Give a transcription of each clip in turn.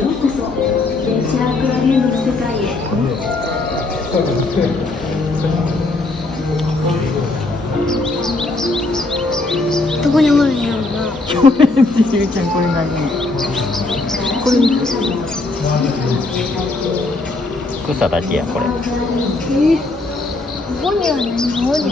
ようこそ電車アクアリウムの世界へ。どこにもいるのな。去年ってゆうちゃんこれ何？これ草だけやこれ。ここには何がおるの？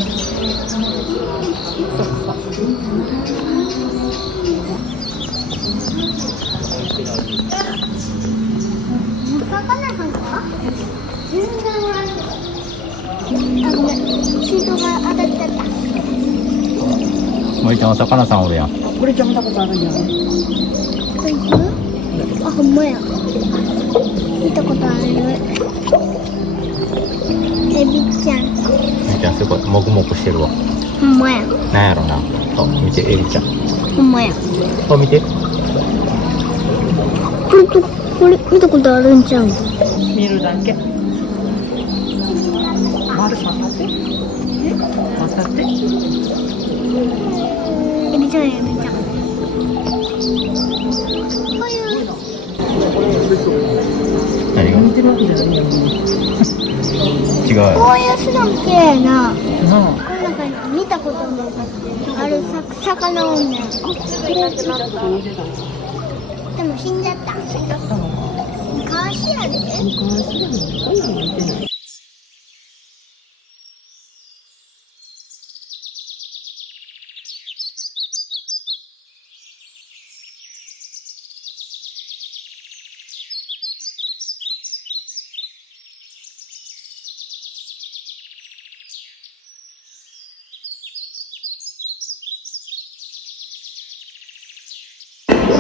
魚さんか？全然おらんけど。あ、ごめん。シートが当たっちゃった。森ちゃんお魚さんおるやん。これちゃん見たことあるんじゃない？これ行く？あ、ほんまや。見たことある。エビちゃん。森ちゃんすごいもぐもぐしてるわ。ほんまや。なんやろな。あ、見てエビちゃん。ほんまや。あ、見て。これ見たことあるんちゃう？見るだけ。丸またって。またって。エビちゃんやエビちゃん。こういう何が？見てるわけじゃないよね。違う。こういうの綺麗な。なあ。この中に見たことのある魚おんねん。でも死んじゃった。昔やで。昔でもこんなの見てない。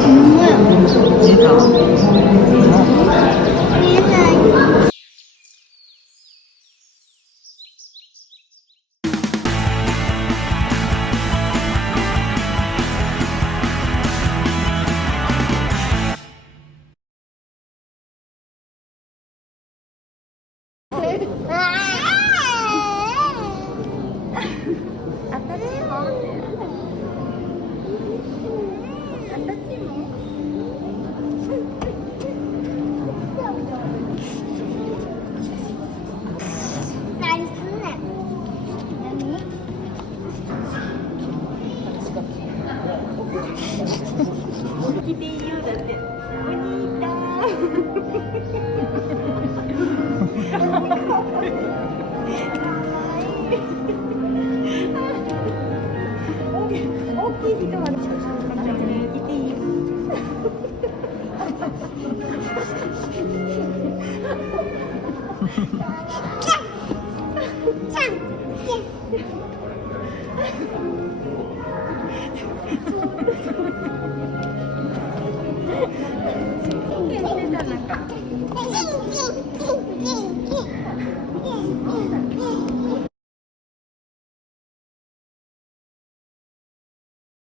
ほんまや。見た？見えない。何すんねん。何？来ていいよだって。お兄た大きい人は来ていいよ。